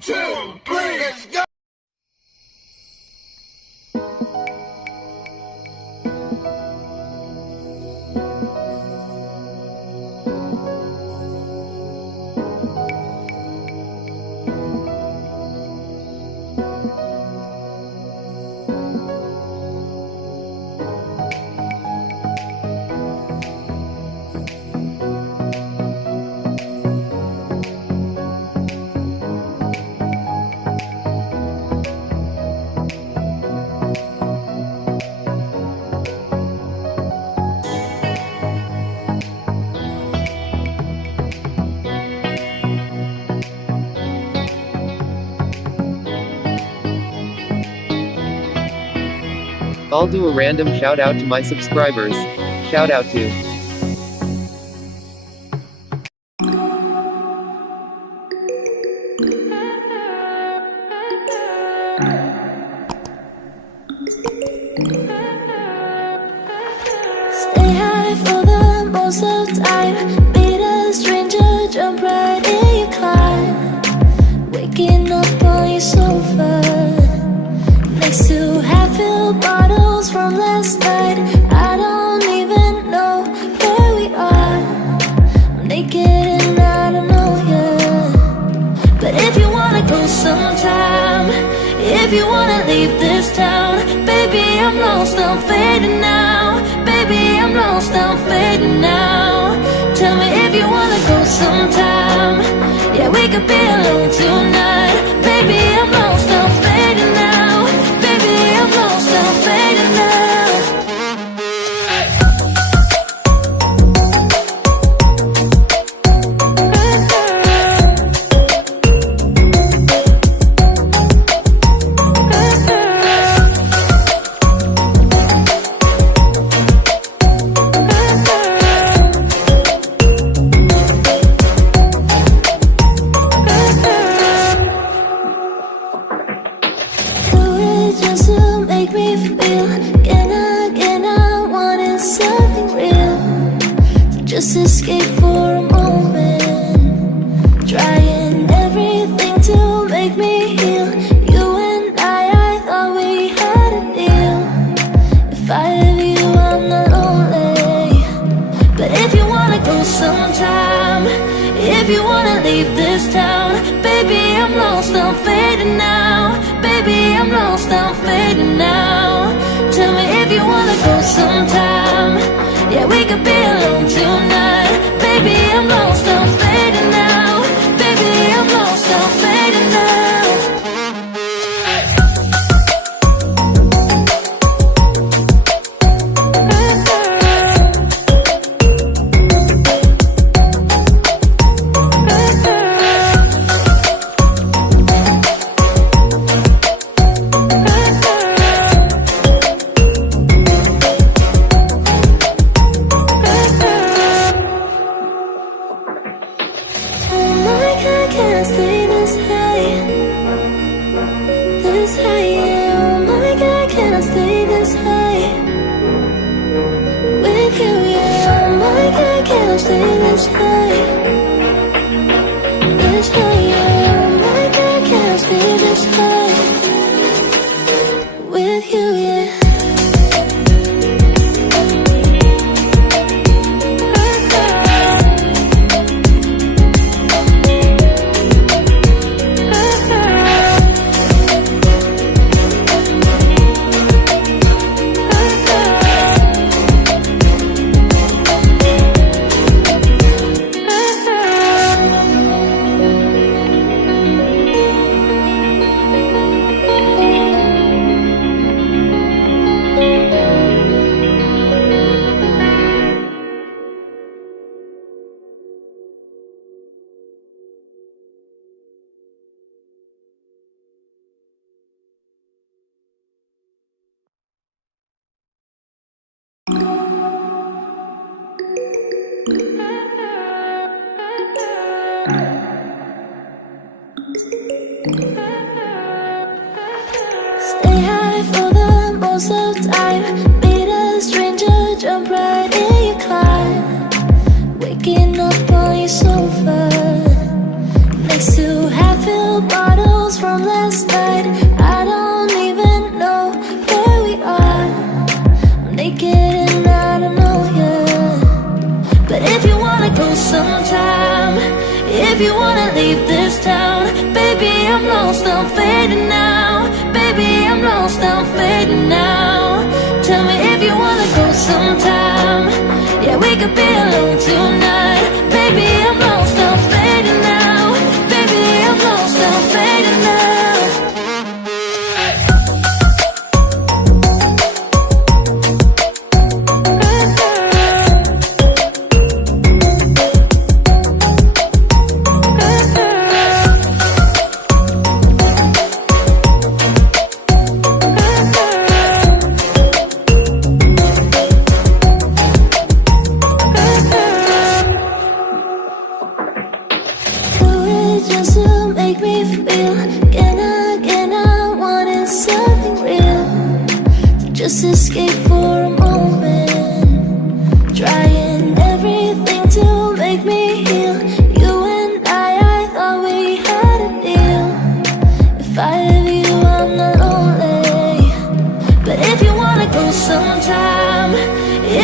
2, 3, let's go! I'll do a random shout out to my subscribers. Shout out to Stay high for the most of time. Meet a stranger, jump right in your car. Waking up on your sofa next to half-filled bottles from last night. I don't even know where we are. I'm naked and I don't know you. But if you wanna go sometime, if you wanna leave this town, baby, I'm lost, I'm fading now. Baby, I'm lost, I'm fading now. Tell me if you wanna go sometime. Yeah, we could be alone tonight. Baby, I'm lost, I'm fading now. Baby, I'm lost, I'm fading now. Just to make me feel again, I wanted something real to just escape for a moment, trying everything to make me heal. You and I thought we had a deal. If I have you, I'm not lonely. But if you wanna go sometime, if you wanna leave this town, baby, I'm lost, I'm fading now. Baby, I'm lost, I'm fading now. Tell me if you wanna go sometime. Yeah, we could be alone tonight. Baby, I'm lost, I'm fading now. Baby, I'm lost, I'm fading now. Can't stay this high, yeah. Oh my God, can I stay this high with you, yeah. Oh my God, can I stay this high, yeah. Oh my God, can I stay this high with you, yeah. Stay high for the most of time. Meet a stranger, jump right in your car. Waking up on your sofa next to half-filled bottles if you wanna leave this town, baby, I'm lost, I'm fading now. Baby, I'm lost, I'm fading now. Tell me if you wanna go sometime. Yeah, we could be alone tonight. Baby, I'm lost, I'm fading now. Baby, I'm lost, I'm fading now. Just to make me feel again, I wanted something real to just escape for a moment, trying everything to make me heal. You and I thought we had a deal. If I have you, I'm not lonely. But if you wanna go sometime,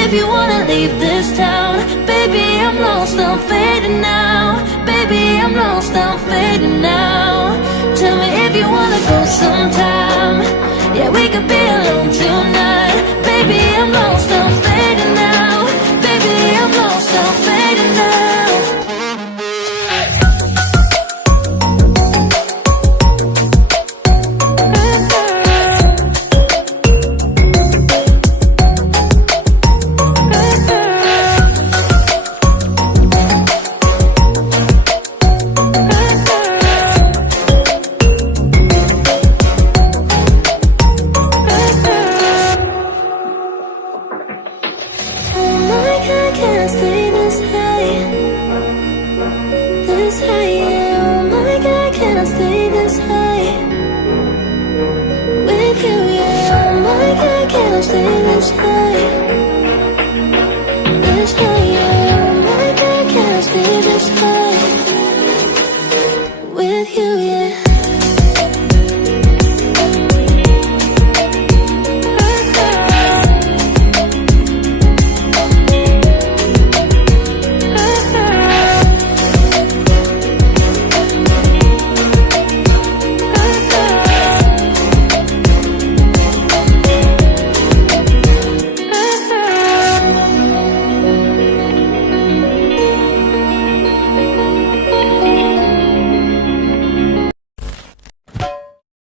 if you wanna leave this town, baby, I'm lost, I'm fading now. Baby, I'm lost, I'm fading now. Tell me if you wanna go sometime. Yeah, we could be alone tonight. Baby, I'm lost, I'm fading now. Baby, I'm lost, I'm fading now. Can't stay this high, yeah. Oh my God, can't stay this high with you, yeah. Oh my God, can't stay this high.